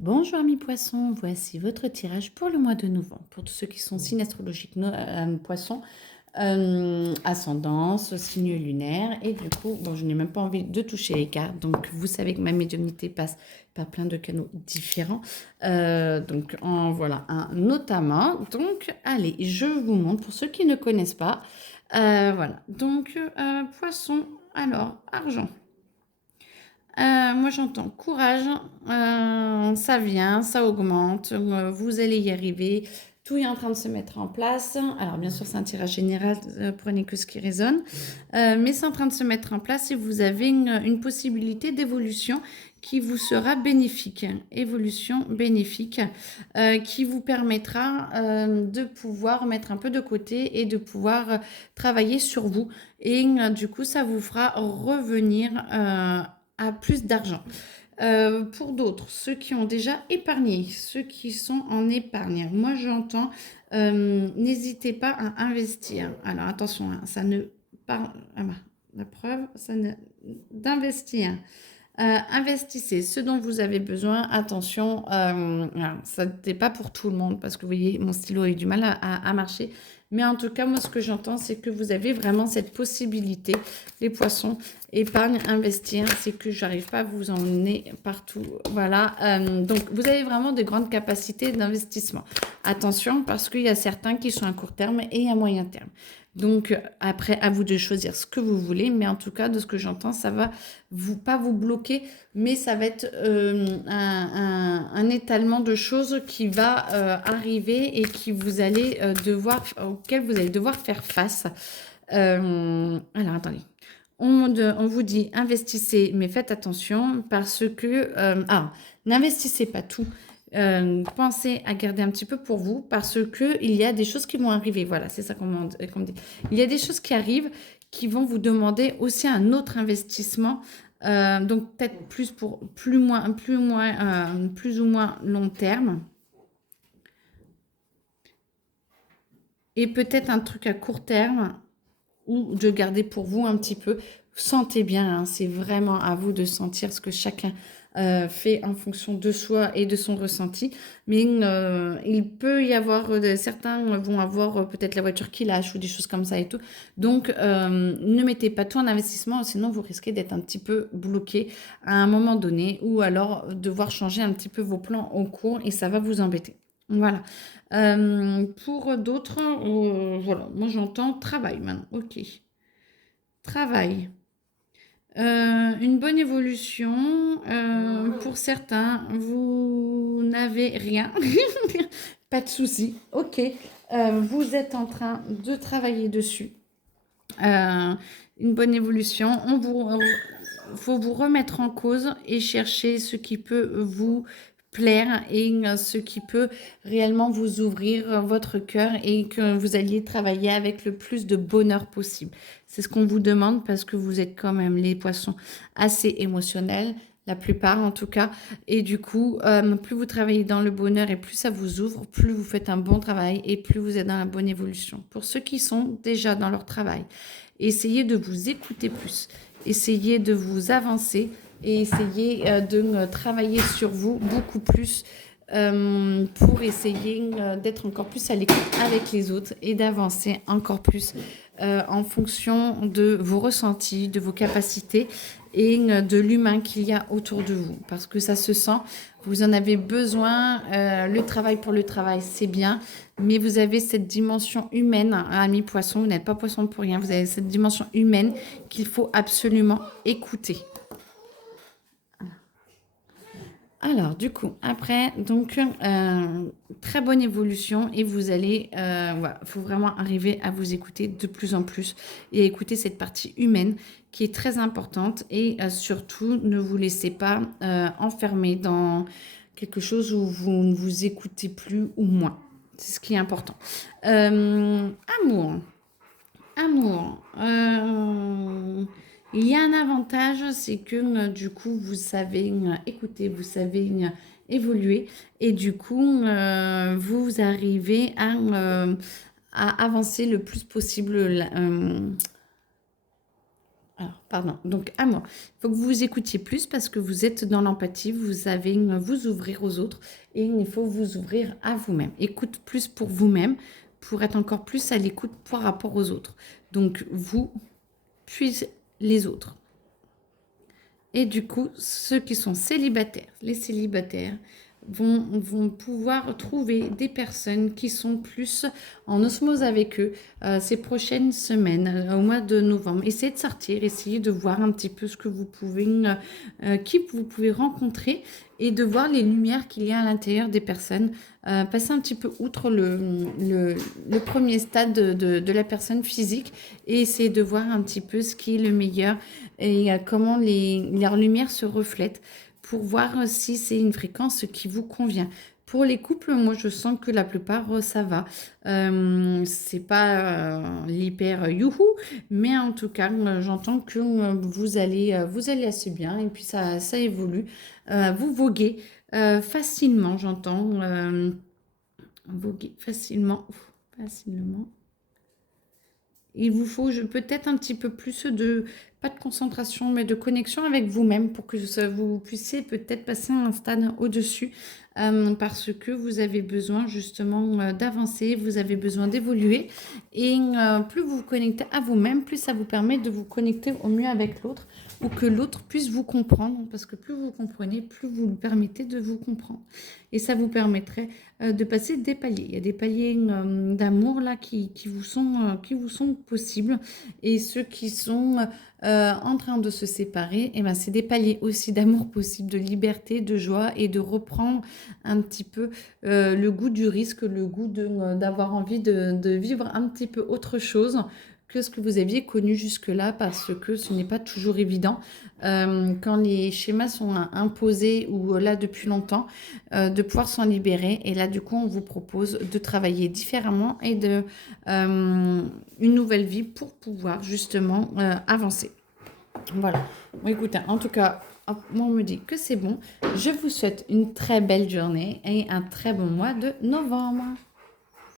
Bonjour amis poissons, voici votre tirage pour le mois de novembre. Pour tous ceux qui sont signes astrologiques poissons, ascendance, signe lunaire. Et du coup, bon, je n'ai même pas envie de toucher les cartes. Donc, vous savez que ma médiumnité passe par plein de canaux différents. Donc, en voilà un notamment. Donc, allez, je vous montre pour ceux qui ne connaissent pas. Voilà. Donc, poisson, alors, argent. Moi, j'entends courage, ça vient, ça augmente, vous allez y arriver, tout est en train de se mettre en place. Alors, bien sûr, c'est un tirage général, prenez que ce qui résonne, mais c'est en train de se mettre en place et vous avez une possibilité d'évolution qui vous sera bénéfique, évolution bénéfique, qui vous permettra de pouvoir mettre un peu de côté et de pouvoir travailler sur vous. Et du coup, ça vous fera revenir à plus d'argent. Pour d'autres, ceux qui ont déjà épargné, ceux qui sont en épargne, moi j'entends, n'hésitez pas à investir. Alors attention, hein, ça ne pas la preuve, ça ne d'investir. Investissez ce dont vous avez besoin. Attention, ça n'est pas pour tout le monde parce que vous voyez, mon stylo a eu du mal à marcher. Mais en tout cas, moi, ce que j'entends, c'est que vous avez vraiment cette possibilité, les poissons, épargne, investir. C'est que je n'arrive pas à vous emmener partout. Voilà. Donc, vous avez vraiment de grandes capacités d'investissement. Attention, parce qu'il y a certains qui sont à court terme et à moyen terme. Donc, après, à vous de choisir ce que vous voulez. Mais en tout cas, de ce que j'entends, ça va pas vous bloquer, mais ça va être un étalement de choses qui va arriver et qui vous allez auquel vous allez devoir faire face. Alors, attendez. On vous dit investissez, mais faites attention parce que... n'investissez pas tout. Pensez à garder un petit peu pour vous parce que il y a des choses qui vont arriver. Voilà, c'est ça qu'on me dit. Il y a des choses qui arrivent qui vont vous demander aussi un autre investissement. Donc peut-être plus ou moins long terme. Et peut-être un truc à court terme ou de garder pour vous un petit peu. Sentez bien, hein, c'est vraiment à vous de sentir ce que chacun fait en fonction de soi et de son ressenti. Mais il peut y avoir, certains vont avoir peut-être la voiture qui lâche ou des choses comme ça et tout. Donc, ne mettez pas tout en investissement, sinon vous risquez d'être un petit peu bloqué à un moment donné ou alors devoir changer un petit peu vos plans au cours et ça va vous embêter. Voilà. Pour d'autres, voilà, moi j'entends travail maintenant. Ok. Travail. Une bonne évolution. Pour certains, vous n'avez rien. Pas de souci. Ok. Vous êtes en train de travailler dessus. Une bonne évolution. Faut vous remettre en cause et chercher ce qui peut vous plaire et ce qui peut réellement vous ouvrir votre cœur et que vous alliez travailler avec le plus de bonheur possible. C'est ce qu'on vous demande parce que vous êtes quand même les poissons assez émotionnels, la plupart en tout cas. Et du coup, plus vous travaillez dans le bonheur et plus ça vous ouvre, plus vous faites un bon travail et plus vous êtes dans la bonne évolution. Pour ceux qui sont déjà dans leur travail, essayez de vous écouter plus, essayez de vous avancer et essayez de travailler sur vous beaucoup plus pour essayer d'être encore plus à l'écoute avec les autres et d'avancer encore plus en fonction de vos ressentis, de vos capacités et de l'humain qu'il y a autour de vous. Parce que ça se sent, vous en avez besoin, le travail pour le travail, c'est bien, mais vous avez cette dimension humaine, hein, ami poisson, vous n'êtes pas poisson pour rien, vous avez cette dimension humaine qu'il faut absolument écouter. Alors, du coup, après, donc, très bonne évolution et vous allez, voilà, faut vraiment arriver à vous écouter de plus en plus et à écouter cette partie humaine qui est très importante et surtout, ne vous laissez pas enfermer dans quelque chose où vous ne vous écoutez plus ou moins. C'est ce qui est important. Euh, Amour. Amour. Il y a un avantage, c'est que du coup, vous savez écouter, vous savez évoluer et du coup, vous arrivez à avancer le plus possible. Alors, pardon. Donc, amour. Il faut que vous vous écoutiez plus parce que vous êtes dans l'empathie. Vous avez vous ouvrir aux autres et il faut vous ouvrir à vous-même. Écoute plus pour vous-même pour être encore plus à l'écoute par rapport aux autres. Donc, vous, puis les autres. Et du coup, ceux qui sont célibataires, les célibataires, vont pouvoir trouver des personnes qui sont plus en osmose avec eux ces prochaines semaines, au mois de novembre. Essayez de sortir, essayez de voir un petit peu ce que vous pouvez, qui vous pouvez rencontrer et de voir les lumières qu'il y a à l'intérieur des personnes. Passer un petit peu outre le premier stade de la personne physique et essayer de voir un petit peu ce qui est le meilleur et comment leurs lumières se reflètent pour voir si c'est une fréquence qui vous convient. Pour les couples, moi je sens que la plupart ça va. C'est pas l'hyper youhou, mais en tout cas j'entends que vous allez assez bien et puis ça évolue. Vous voguez facilement, j'entends. Voguer facilement. Facilement. Il vous faut peut-être un petit peu plus de, pas de concentration, mais de connexion avec vous-même pour que vous puissiez peut-être passer à un stade au-dessus parce que vous avez besoin justement d'avancer, vous avez besoin d'évoluer et plus vous vous connectez à vous-même, plus ça vous permet de vous connecter au mieux avec l'autre ou que l'autre puisse vous comprendre parce que plus vous comprenez, plus vous lui permettez de vous comprendre. Et ça vous permettrait de passer des paliers. Il y a des paliers d'amour là qui vous sont possibles et ceux qui sont en train de se séparer, et ben, c'est des paliers aussi d'amour possible, de liberté, de joie et de reprendre un petit peu le goût du risque, le goût d'avoir envie de vivre un petit peu autre chose que ce que vous aviez connu jusque-là parce que ce n'est pas toujours évident quand les schémas sont imposés ou là depuis longtemps de pouvoir s'en libérer et là du coup on vous propose de travailler différemment et de une nouvelle vie pour pouvoir justement avancer. Voilà. Bon, écoutez, en tout cas, moi on me dit que c'est bon. Je vous souhaite une très belle journée et un très bon mois de novembre.